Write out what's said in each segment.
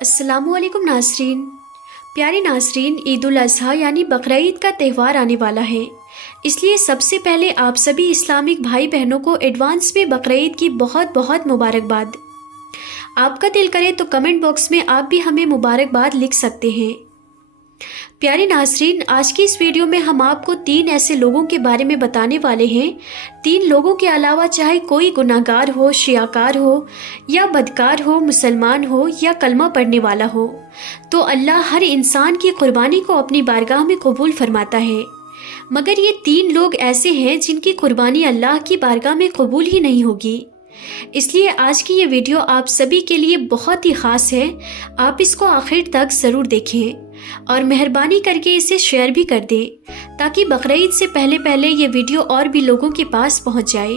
अस्सलाम वालेकुम नाज़रीन। प्यारे नाज़रीन, ईद उल अज़हा यानी बकरीद का त्यौहार आने वाला है। इसलिए सबसे पहले आप सभी इस्लामिक भाई बहनों को एडवांस में बकरीद की बहुत बहुत मुबारकबाद। आपका दिल करे तो कमेंट बॉक्स में आप भी हमें मुबारकबाद लिख सकते हैं। प्यारे नाज़रीन, आज की इस वीडियो में हम आपको 3 ऐसे लोगों के बारे में बताने वाले हैं। 3 लोगों के अलावा चाहे कोई गुनाहगार हो, शियाकार हो या बदकार हो, मुसलमान हो या कलमा पढ़ने वाला हो, तो अल्लाह हर इंसान की कुर्बानी को अपनी बारगाह में कबूल फरमाता है। मगर ये 3 लोग ऐसे हैं जिनकी कुर्बानी अल्लाह की बारगाह में कबूल ही नहीं होगी। इसलिए आज की ये वीडियो आप सभी के लिए बहुत ही ख़ास है। आप इसको आखिर तक ज़रूर देखें और मेहरबानी करके इसे शेयर भी कर दें ताकि बकरीद से पहले पहले ये वीडियो और भी लोगों के पास पहुंच जाए।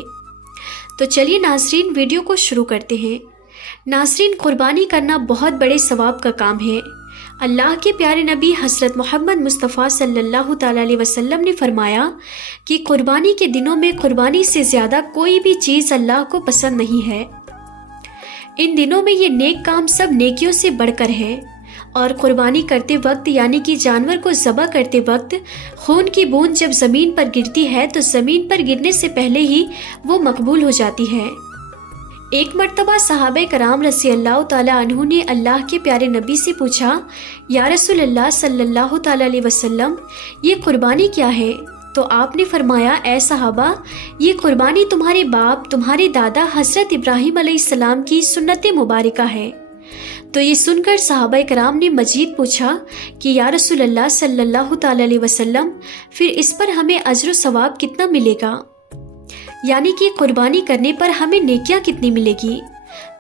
तो चलिए नाज़रीन, वीडियो को शुरू करते हैं। नाज़रीन, कुर्बानी करना बहुत बड़े सवाब का काम है। अल्लाह के प्यारे नबी हज़रत मोहम्मद मुस्तफ़ा सल्लल्लाहु ताला अलैहि वसल्लम ने फरमाया कि कुर्बानी के दिनों में कुर्बानी से ज़्यादा कोई भी चीज़ अल्लाह को पसंद नहीं है। इन दिनों में ये नेक काम सब नेकियों से बढ़कर है और कुर्बानी करते वक्त यानी कि जानवर को ज़बह करते वक्त खून की बूंद जब ज़मीन पर गिरती है तो ज़मीन पर गिरने से पहले ही वो मकबूल हो जाती है। एक मर्तबा सहाबे कराम रज़ी अल्लाह ताला अन्हु ने अल्लाह के प्यारे नबी से पूछा, या रसूल अल्लाह सल्लल्लाहु ताला अलैहि वसल्लम, ये कुर्बानी क्या है? तो आपने फरमाया, ए सहाबा, ये कुर्बानी तुम्हारे बाप, तुम्हारे दादा हज़रत इब्राहीम अलैहिस्सलाम की सुन्नत मुबारका है। तो ये सुनकर सहाबा कराम ने मजीद पूछा कि या रसूल अल्लाह सल्लल्लाहु ताला अलैहि वसल्लम, फिर इस पर हमें अज्र व सवाब कितना मिलेगा, यानी कि कुर्बानी करने पर हमें नेकियां कितनी मिलेगी?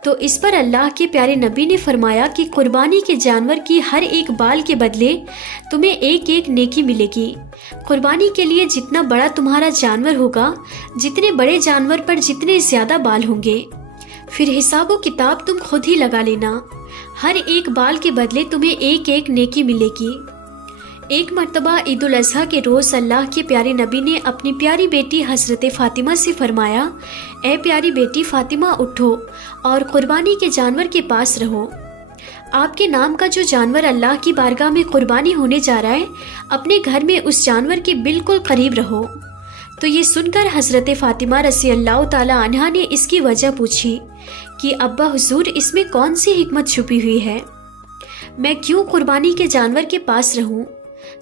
तो इस पर अल्लाह के प्यारे नबी ने फरमाया कि कुर्बानी के जानवर की हर एक बाल के बदले तुम्हें एक एक नेकी मिलेगी। कुर्बानी के लिए जितना बड़ा तुम्हारा जानवर होगा, जितने बड़े जानवर पर जितने ज़्यादा बाल होंगे। फिर हिसाब किताब तुम खुद ही लगा लेना, हर एक बाल के बदले तुम्हें एक एक नेकी मिलेगी। एक मर्तबा ईद उल अज़हा के रोज़ अल्लाह के प्यारे नबी ने अपनी प्यारी बेटी हज़रत फ़ातिमा से फरमाया, ए प्यारी बेटी फ़ातिमा, उठो और कुर्बानी के जानवर के पास रहो। आपके नाम का जो जानवर अल्लाह की बारगाह में कुर्बानी होने जा रहा है, अपने घर में उस जानवर के बिल्कुल करीब रहो। तो ये सुनकर हज़रत फ़ातिमा रज़ी अल्लाह ताला अन्हा ने इसकी वजह पूछी कि अब्बा हुजूर, इसमें कौन सी हिकमत छुपी हुई है? मैं क्यों कुर्बानी के जानवर के पास रहूं?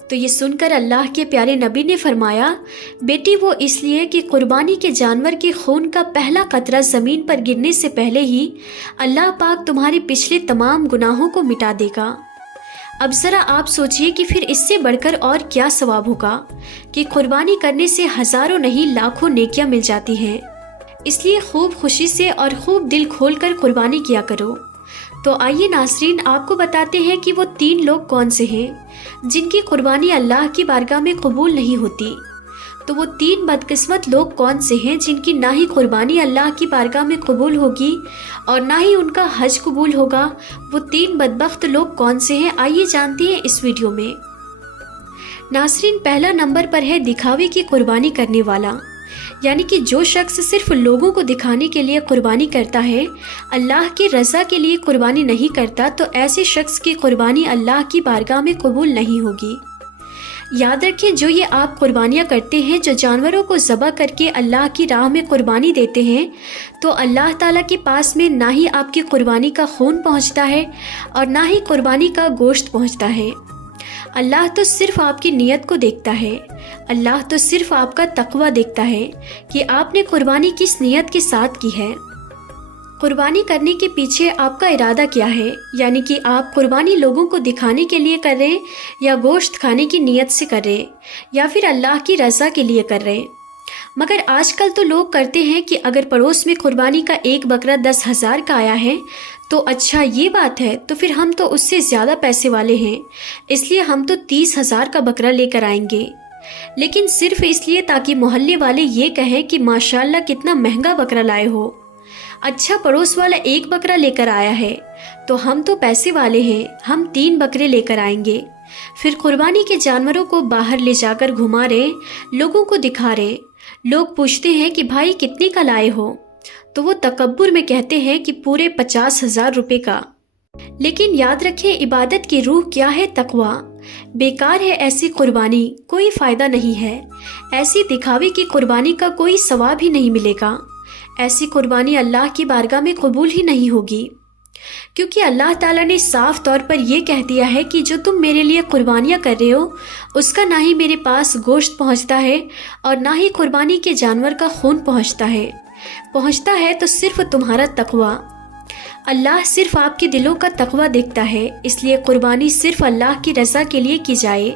तो ये सुनकर अल्लाह के प्यारे नबी ने फरमाया, बेटी, वो इसलिए कि कुर्बानी के जानवर के खून का पहला कतरा ज़मीन पर गिरने से पहले ही अल्लाह पाक तुम्हारे पिछले तमाम गुनाहों को मिटा देगा। अब ज़रा आप सोचिए कि फिर इससे बढ़कर और क्या सवाब होगा कि कुर्बानी करने से हज़ारों नहीं लाखों नेकियां मिल जाती हैं। इसलिए खूब खुशी से और खूब दिल खोल कर कुर्बानी किया करो। तो आइए नाज़रीन, आपको बताते हैं कि वो 3 लोग कौन से हैं जिनकी कुर्बानी अल्लाह की बारगाह में कबूल नहीं होती। तो वो 3 बदकिस्मत लोग कौन से हैं जिनकी ना ही कुर्बानी अल्लाह की बारगाह में कबूल होगी और ना ही उनका हज कबूल होगा। वो 3 बदबख्त लोग कौन से हैं, आइए जानते हैं इस वीडियो में। नाज़रीन, पहला नंबर पर है दिखावे की कुर्बानी करने वाला, यानी कि जो शख्स सिर्फ लोगों को दिखाने के लिए कुर्बानी करता है, अल्लाह की रज़ा के लिए कुर्बानी नहीं करता, तो ऐसे शख्स की कुर्बानी अल्लाह की बारगाह में कबूल नहीं होगी। याद रखें, जो ये आप कुर्बानियाँ करते हैं, जो जानवरों को ज़बह करके अल्लाह की राह में कुर्बानी देते हैं, तो अल्लाह ताला के पास में ना ही आपकी कुर्बानी का खून पहुँचता है और ना ही कुर्बानी का गोश्त पहुँचता है। अल्लाह तो सिर्फ आपकी नीयत को देखता है। अल्लाह तो सिर्फ आपका तकवा देखता है कि आपने कुर्बानी किस नीयत के साथ की है। कुर्बानी करने के पीछे आपका इरादा क्या है, यानी कि आप कुर्बानी लोगों को दिखाने के लिए कर रहे हैं या गोश्त खाने की नीयत से कर रहे हैं या फिर अल्लाह की रज़ा के लिए कर रहे हैं। मगर आजकल तो लोग करते हैं कि अगर पड़ोस में कुर्बानी का एक बकरा 10,000 का आया है तो अच्छा ये बात है, तो फिर हम तो उससे ज़्यादा पैसे वाले हैं, इसलिए हम तो 30,000 का बकरा लेकर आएंगे। लेकिन सिर्फ इसलिए ताकि मोहल्ले वाले ये कहें कि माशाल्लाह कितना महंगा बकरा लाए हो। अच्छा, पड़ोस वाला 1 बकरा लेकर आया है तो हम तो पैसे वाले हैं, हम 3 बकरे लेकर आएंगे। फिर कुर्बानी के जानवरों को बाहर ले जाकर घुमा रहे, लोगों को दिखा रहे। लोग पूछते हैं कि भाई कितने का लाए हो, तो वो तकब्बुर में कहते हैं कि पूरे 50,000 रुपये का। لیکن یاد رکھیں عبادت کی روح کیا ہے؟ تقویٰ۔ بیکار ہے ایسی قربانی، کوئی فائدہ نہیں ہے۔ ایسی دکھاوے کی قربانی کا کوئی ثواب ہی نہیں ملے گا۔ ایسی قربانی اللہ کی بارگاہ میں قبول ہی نہیں ہوگی، کیونکہ اللہ تعالیٰ نے صاف طور پر یہ کہہ دیا ہے کہ جو تم میرے لیے قربانیاں کر رہے ہو اس کا نہ ہی میرے پاس گوشت پہنچتا ہے اور نہ ہی قربانی کے جانور کا خون پہنچتا ہے تو صرف تمہارا تقویٰ۔ اللہ صرف آپ کے دلوں کا تقویٰ دیکھتا ہے، اس لیے قربانی صرف اللہ کی رضا کے لیے کی جائے،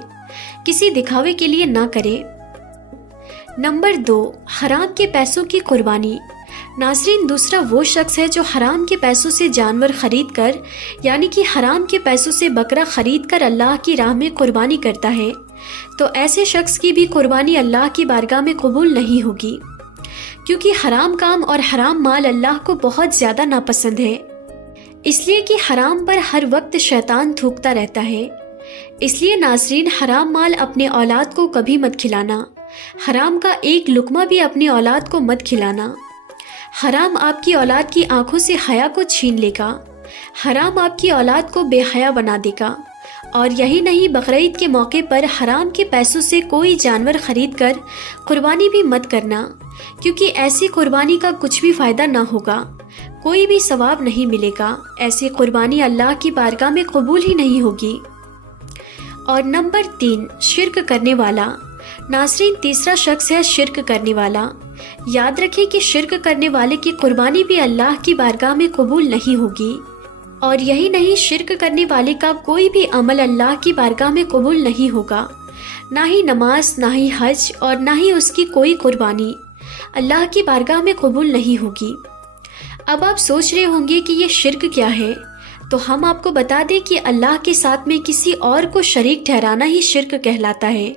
کسی دکھاوے کے لیے نہ کرے۔ نمبر 2، حرام کے پیسوں کی قربانی۔ ناظرین، دوسرا وہ شخص ہے جو حرام کے پیسوں سے جانور خرید کر، یعنی کہ حرام کے پیسوں سے بکرا خرید کر اللہ کی راہ میں قربانی کرتا ہے، تو ایسے شخص کی بھی قربانی اللہ کی بارگاہ میں قبول نہیں ہوگی، کیونکہ حرام کام اور حرام مال اللہ کو بہت زیادہ ناپسند ہے، اس لیے کہ حرام پر ہر وقت شیطان تھوکتا رہتا ہے۔ اس لیے ناظرین، حرام مال اپنے اولاد کو کبھی مت کھلانا، حرام کا ایک لقمہ بھی اپنی اولاد کو مت کھلانا۔ حرام آپ کی اولاد کی آنکھوں سے حیا کو چھین لے گا، حرام آپ کی اولاد کو بے حیا بنا دے گا۔ اور یہی نہیں، بقرعید کے موقع پر حرام کے پیسوں سے کوئی جانور خرید کر قربانی بھی مت کرنا، کیونکہ ایسی قربانی کا کچھ بھی فائدہ نہ ہوگا، کوئی بھی ثواب نہیں ملے گا، ایسی قربانی اللہ کی بارگاہ میں قبول ہی نہیں ہوگی۔ اور نمبر 3، شرک کرنے والا۔ ناظرین، تیسرا شخص ہے شرک کرنے والا۔ یاد رکھیں کہ شرک کرنے والے کی قربانی بھی اللہ کی بارگاہ میں قبول نہیں ہوگی، اور یہی نہیں، شرک کرنے والے کا کوئی بھی عمل اللہ کی بارگاہ میں قبول نہیں ہوگا، نہ ہی نماز، نہ ہی حج، اور نہ ہی اس کی کوئی قربانی اللہ کی بارگاہ میں قبول نہیں ہوگی۔ اب آپ سوچ رہے ہوں گے کہ یہ شرک کیا ہے، تو ہم آپ کو بتا دیں کہ اللہ کے ساتھ میں کسی اور کو شریک ٹھہرانا ہی شرک کہلاتا ہے۔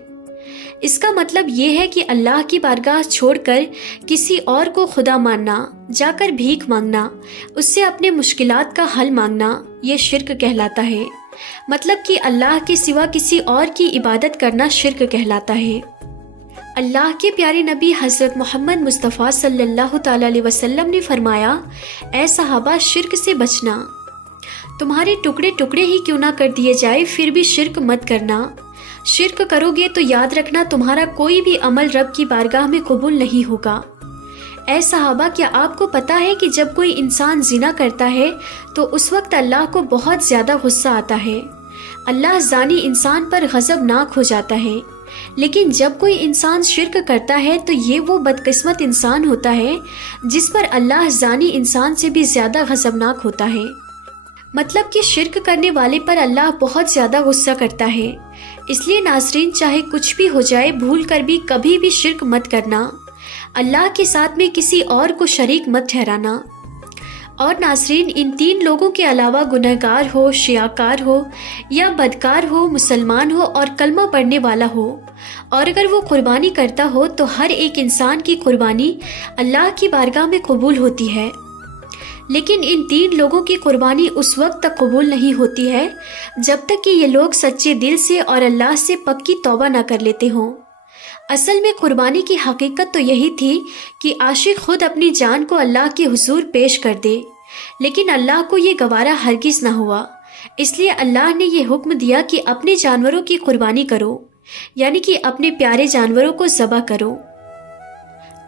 اس کا مطلب یہ ہے کہ اللہ کی بارگاہ چھوڑ کر کسی اور کو خدا ماننا، جا کر بھیک مانگنا، اس سے اپنے مشکلات کا حل مانگنا، یہ شرک کہلاتا ہے۔ مطلب کہ اللہ کے سوا کسی اور کی عبادت کرنا شرک کہلاتا ہے۔ اللہ کے پیارے نبی حضرت محمد مصطفیٰ صلی اللہ تعالی علیہ وسلم نے فرمایا، اے صحابہ، شرک سے بچنا، تمہارے ٹکڑے ٹکڑے ہی کیوں نہ کر دیے جائے پھر بھی شرک مت کرنا۔ شرک کرو گے تو یاد رکھنا تمہارا کوئی بھی عمل رب کی بارگاہ میں قبول نہیں ہوگا۔ اے صحابہ، کیا آپ کو پتہ ہے کہ جب کوئی انسان زنا کرتا ہے تو اس وقت اللہ کو بہت زیادہ غصہ آتا ہے، اللہ زانی انسان پر غضبناک ہو جاتا ہے، لیکن جب کوئی انسان شرک کرتا ہے تو یہ وہ بدقسمت انسان ہوتا ہے جس پر اللہ زانی انسان سے بھی زیادہ غضبناک ہوتا ہے۔ مطلب کہ شرک کرنے والے پر اللہ بہت زیادہ غصہ کرتا ہے۔ اس لیے ناظرین، چاہے کچھ بھی ہو جائے، بھول کر بھی کبھی بھی شرک مت کرنا، اللہ کے ساتھ میں کسی اور کو شریک مت ٹھہرانا۔ اور ناظرین، ان 3 لوگوں کے علاوہ گنہگار ہو، شیاکار ہو یا بدکار ہو، مسلمان ہو اور کلمہ پڑھنے والا ہو، اور اگر وہ قربانی کرتا ہو تو ہر ایک انسان کی قربانی اللہ کی بارگاہ میں قبول ہوتی ہے، لیکن ان 3 لوگوں کی قربانی اس وقت تک قبول نہیں ہوتی ہے جب تک کہ یہ لوگ سچے دل سے اور اللہ سے پکی توبہ نہ کر لیتے ہوں۔ اصل میں قربانی کی حقیقت تو یہی تھی کہ عاشق خود اپنی جان کو اللہ کے حضور پیش کر دے، لیکن اللہ کو یہ گوارا ہرگز نہ ہوا، اس لیے اللہ نے یہ حکم دیا کہ اپنے جانوروں کی قربانی کرو، یعنی کہ اپنے پیارے جانوروں کو ذبح کرو۔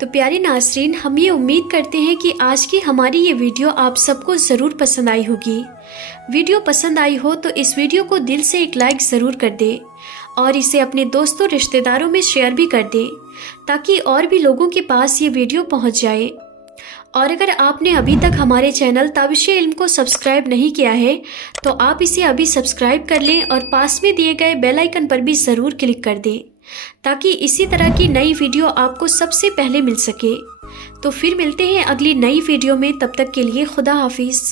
تو پیارے ناظرین، ہم یہ امید کرتے ہیں کہ آج کی ہماری یہ ویڈیو آپ سب کو ضرور پسند آئی ہوگی۔ ویڈیو پسند آئی ہو تو اس ویڈیو کو دل سے ایک لائک ضرور کر دے، اور اسے اپنے دوستوں رشتہ داروں میں شیئر بھی کر دے تاکہ اور بھی لوگوں کے پاس یہ ویڈیو پہنچ جائے۔ اور اگر آپ نے ابھی تک ہمارے چینل تابش علم کو سبسکرائب نہیں کیا ہے تو آپ اسے ابھی سبسکرائب کر لیں اور پاس میں دیے گئے بیل آئیکن پر بھی ضرور کلک کر دیں تاکہ اسی طرح کی نئی ویڈیو آپ کو سب سے پہلے مل سکے۔ تو پھر ملتے ہیں اگلی نئی ویڈیو میں، تب تک کے لیے خدا حافظ۔